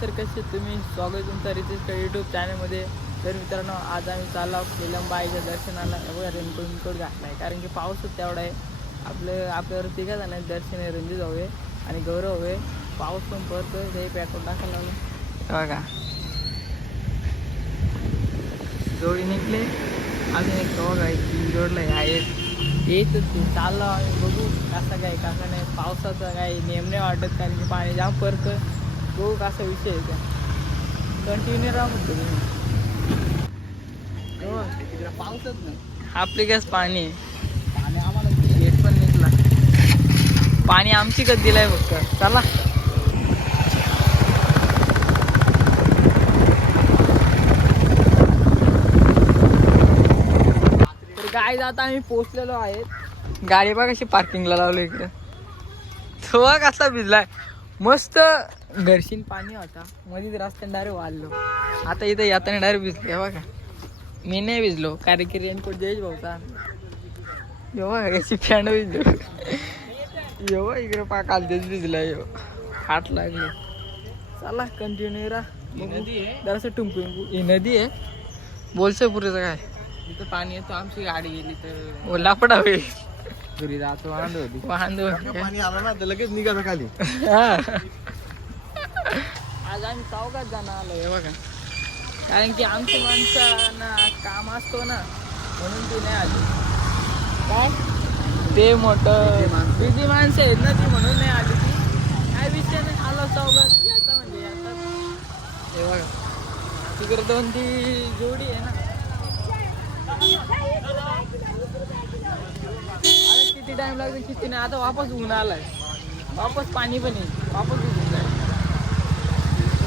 तर कसे तुम्ही स्वागत तुमचा रितेशच्या यूट्यूब चॅनलमध्ये तर मित्रांनो आज आम्ही चाललो आहोत निलंबाईच्या दर्शनाला. एवढा रेनकोट विनकोट घातला आहे कारण की पाऊसच तेवढा आहे. आपलं आपल्यावर तिघा जण दर्शन आहे रंजित हवे आणि गौरव हवे पाऊस पण पडतोय. ते पॅकून टाकायला लागलं बघा. जोडी निघले. अजून एक बघा एक तीन जोडलं आहेत येतच ते चाललो आम्ही बघू. कसा काय कसा नाही. पावसाचा काही नेमणे वाटत. कारण की पाणी जाम पडतं बघू कसा विषय आहे त्या कंटिन्यू राहा म्हणतो तुम्ही पाऊसच नाही आपली गॅस पाणी आहे. आम्हाला गेट पण निघला पाणी आमची कधी दिलाय फक्त चला. तर गाय जाता आम्ही पोचलेलो आहेत. गाडी बघ कशी पार्किंगला लावलं इकडे. तो कसा भिजलाय. मस्त घरशीन पाणी होता. मध्येच रस्त्याने डायरेक्ट वाढलो. आता इथं येताना डायरेक्ट भिजले हे बघा. मी नाही भिजलो. कारण की रेनकोट जयेश भाऊचा येवा याची फॅन भिजलो. येवा इकडे पा कालतेच भिजला येव हात लागले. चला कंटिन्यू राहा नदी आहे? जरासं टुंकू ही नदी आहे. बोलसं पुरेचं काय? तिथं पाणी येतो आमची गाडी गेली तर. ओला पडा होईल. घरी जातो होती वाहन पाणी आलं ना तर लगेच निघालं खाली. आज आम्ही चौकात जाणार आलो हे बघा. कारण की आमची माणसांना काम असतो ना म्हणून ती नाही आली. काय? ते मोठं बिझी माणसं. आहेत ना ती म्हणून नाही आली ती. काय विषय नाही. आलो चौकात याचा म्हणजे याचा हे बघा. तिकडे दोन ती जोडी आहे ना. आता किती टाइम लागतो किती नाही. आता वापस ऊन आलाय. वापस पाणी पण येईल वापस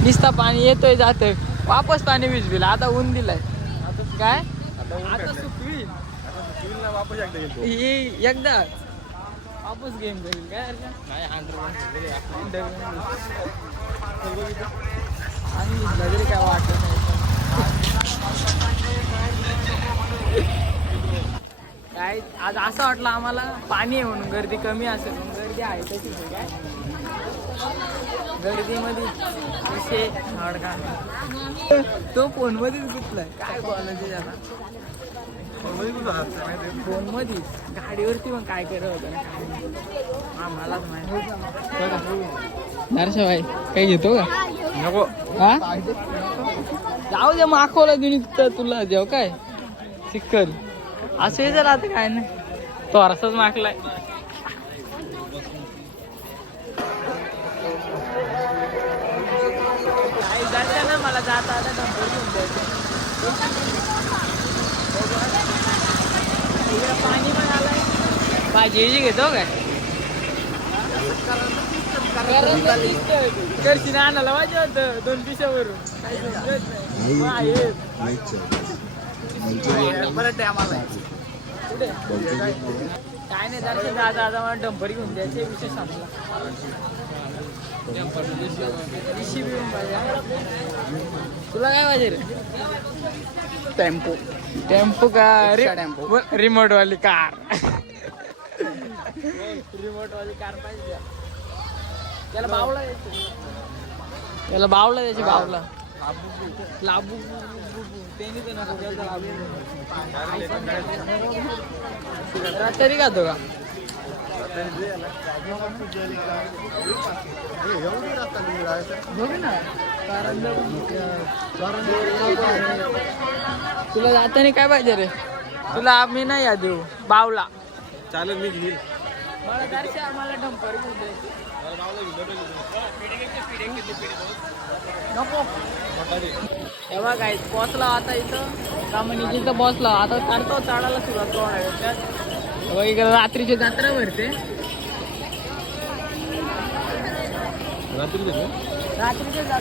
नुसता पाणी येतोय जातोय. वापस पाणी भिजविल आता ऊन दिलाय. काय? आता गेलो ही एकदा. वापस गेम करील काय आणि तरी काय वाटत नाही. काय आज असं वाटलं आम्हाला पाणी आहे म्हणून. गर्दी कमी असेल पण गर्दी आहे तशीच काय गर्दीमध्ये विषय हडका तो फोन मध्येच गुतलाय. काय बोलायचं त्याला? फोनमध्ये गाडीवरती मग काय करत होतं. आम्हालाच माहिती नरशा भाई काही घेतो का? नको. हा? जाऊ दे माखवला दिनी तुला देव काय? चिखल. असं हे जर आता काय नाही. तो असाच माखलाय काही जायचं ना मला जाता आता डंपर घेऊन जायचं. इकडं पाणी पण आलंय. भाजी घेतो काय? करशील आणायला पाहिजे होतं दोन पिशावरून. आहे आम्हाला काय नाही दर्शन दादा आता मला डंपर घेऊन द्यायचे विषय संपला तुला काय पाहिजे रे? टेम्पो. टेम्पो का रिक्षा टेम्पो. रिमोट वाली कार. रिमोट वाली कार पाहिजे? त्याला. बावला त्याला बावला द्यायची बावला. लाबू त्यांनी तर खातो का? तुला जाताना काय पाहिजे रे? तुला आम्ही नाही या देऊ बावला. चालेल मी घेईल. तेव्हा काय पोचला आता इथं. कामणी जिथं पोचला आता काढतो चाडायला सुरुवात करणार इकडे रात्रीची जत्रा भरते. रात्रीची जत्रा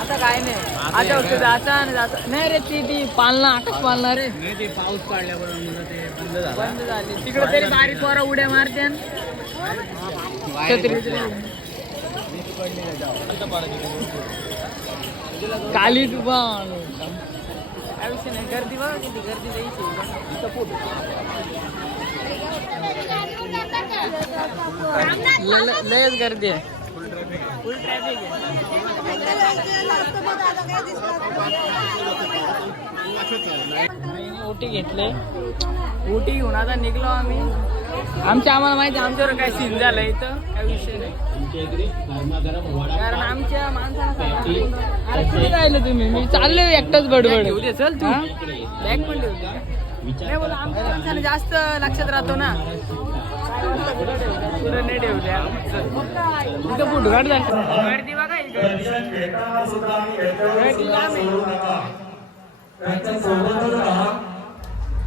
आता काय नाही. आता फक्त जाता आणि जाता. नाही रे ती ती पालना आकाश पालना. रे. नाही ते पाऊस काढल्याबरोबर ते बंद झाला. बंद झाली. तिकडे तरी बारीक पोरं उड्या मारते. छत्री. काली तुबा काय विषय नाही. गर्दी बघा किती गर्दी जायची लयच गर्दी आहे. फुल ट्रॅफिक आहे. ओटी घेतले. ओटी घेऊन आता निघलो आम्ही. आमच्या आम्हाला माहिती आहे आमच्यावर काय सीन झालं इथं? काय विषय नाही. कारण आमच्या माणसाला अरे कुठे राहिले तुम्ही? मी चाललोय एकटाच बडबड. चल तू. बॅग पण ठेवली जास्त लक्षात राहतो ना. नाही ठेवल्या इथं फुटगाट झाली बघा.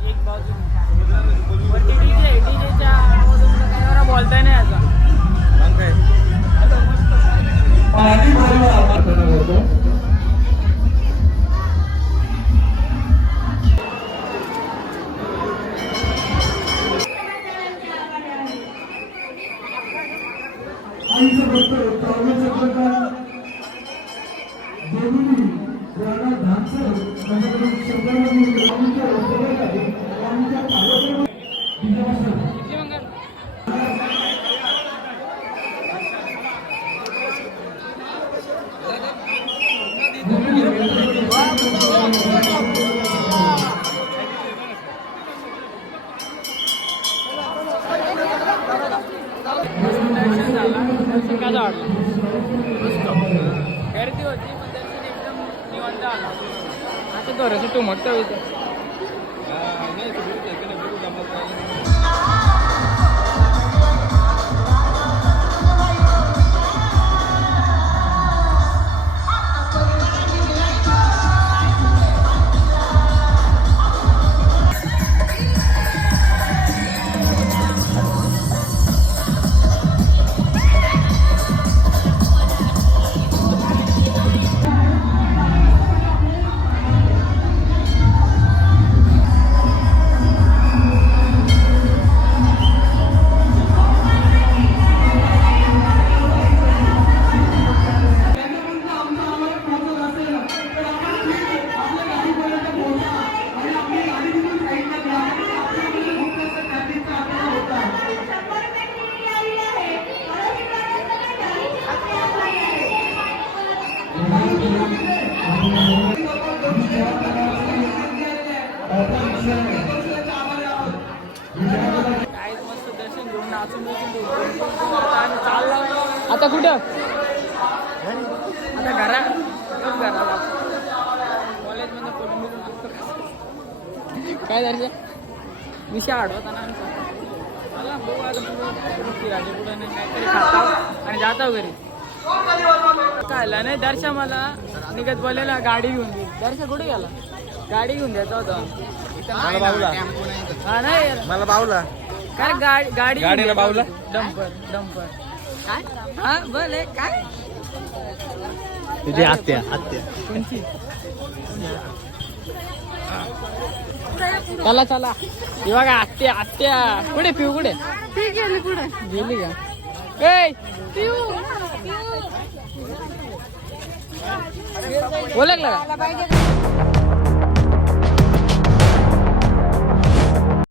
एक बाजू. वरती डीजे आहे डीजेच्या आवाजामुळे काही जरा बोलता नाही आता. कसं वाटलं गर्दी होती पण दर्शन एकदम निवांत आलं. असं थोडंसं टुमकतं होतं. आता कुठं? आता घरा. काय दर्शन विषय आडवता ना आमचा. मला बघू आता पुढं फिरायचे पुढं नाही काहीतरी खाता आणि जाता घरी. खायला नाही दर्शन मला निघत बोलायला गाडी घेऊन दे दर्शन कुठे गेला? गाडी घेऊन द्यायचा होता. हा नाही यार. मला बाऊला काय गाडी गाडी गाडी ना बाऊला? Dumper dumper. काय? हा बोले काय? तुझी आत्या. आत्या. कोणची? चला चला. बघा आत्या आत्या. कुठे पिऊ कुठे? ती गेली पुढे. गेली का? ए ओळखला का?